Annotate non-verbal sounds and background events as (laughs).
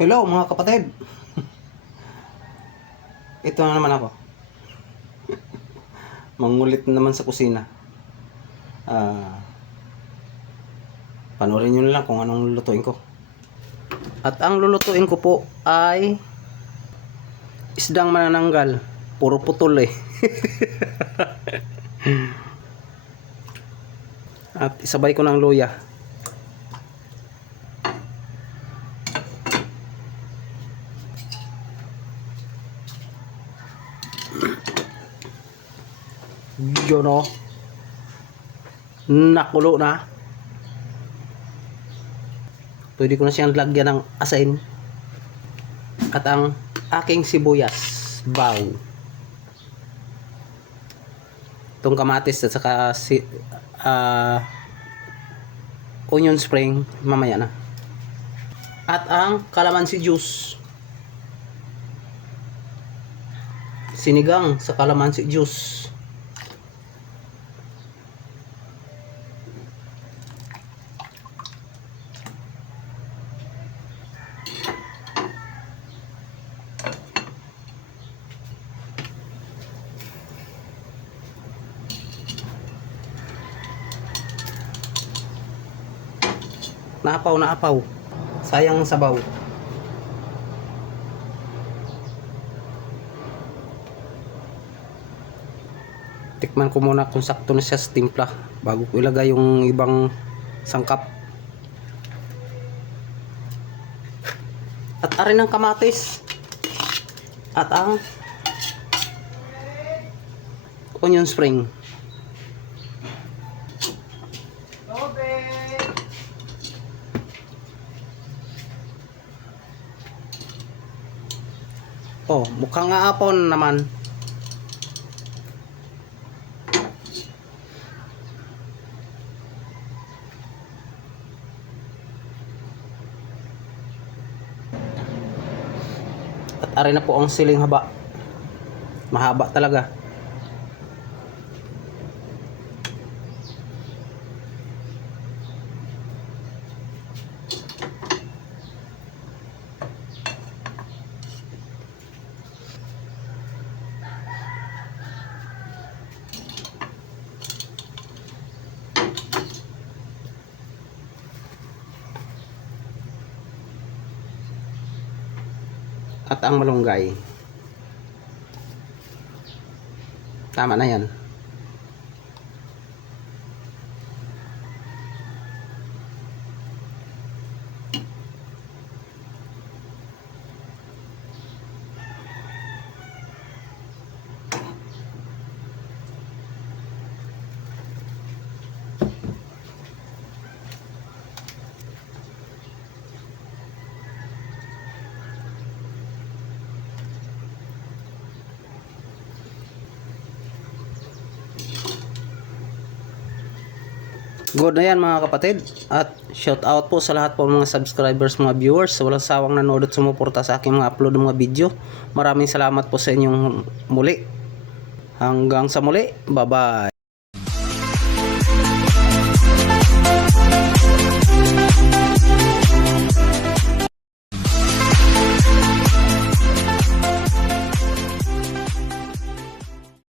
Hello mga kapatid. Ito na naman ako. Mangulit na naman sa kusina. Ah. panoorin nyo na lang kung anong lulutuin ko. At ang lulutuin ko po ay isdang manananggal. Puro putol eh. (laughs) At isabay ko ng luya. Yun o. Nakulo na. Pwede ko na siyang lagyan ng asin. At ang aking sibuyas. Baw. Itong kamatis at saka si, ah, onion spring mamaya na. At ang kalamansi juice. Sinigang sa kalamansi juice. Naapaw, naapaw. Sayang sabaw. Tikman ko muna kung sakto na siya sa timpla bago ko ilagay yung ibang sangkap. At arin ng kamatis. At ang onion spring. Oh, mukhang aapon naman. At ari na po ang siling haba. Mahaba talaga. At ang malunggay. Tama na yan. Good na yan mga kapatid. At shout out po sa lahat po mga subscribers, mga viewers. Walang sawang nanood at sumuporta sa aking mga upload ng mga video. Maraming salamat po sa inyong muli. Hanggang sa muli. Bye-bye.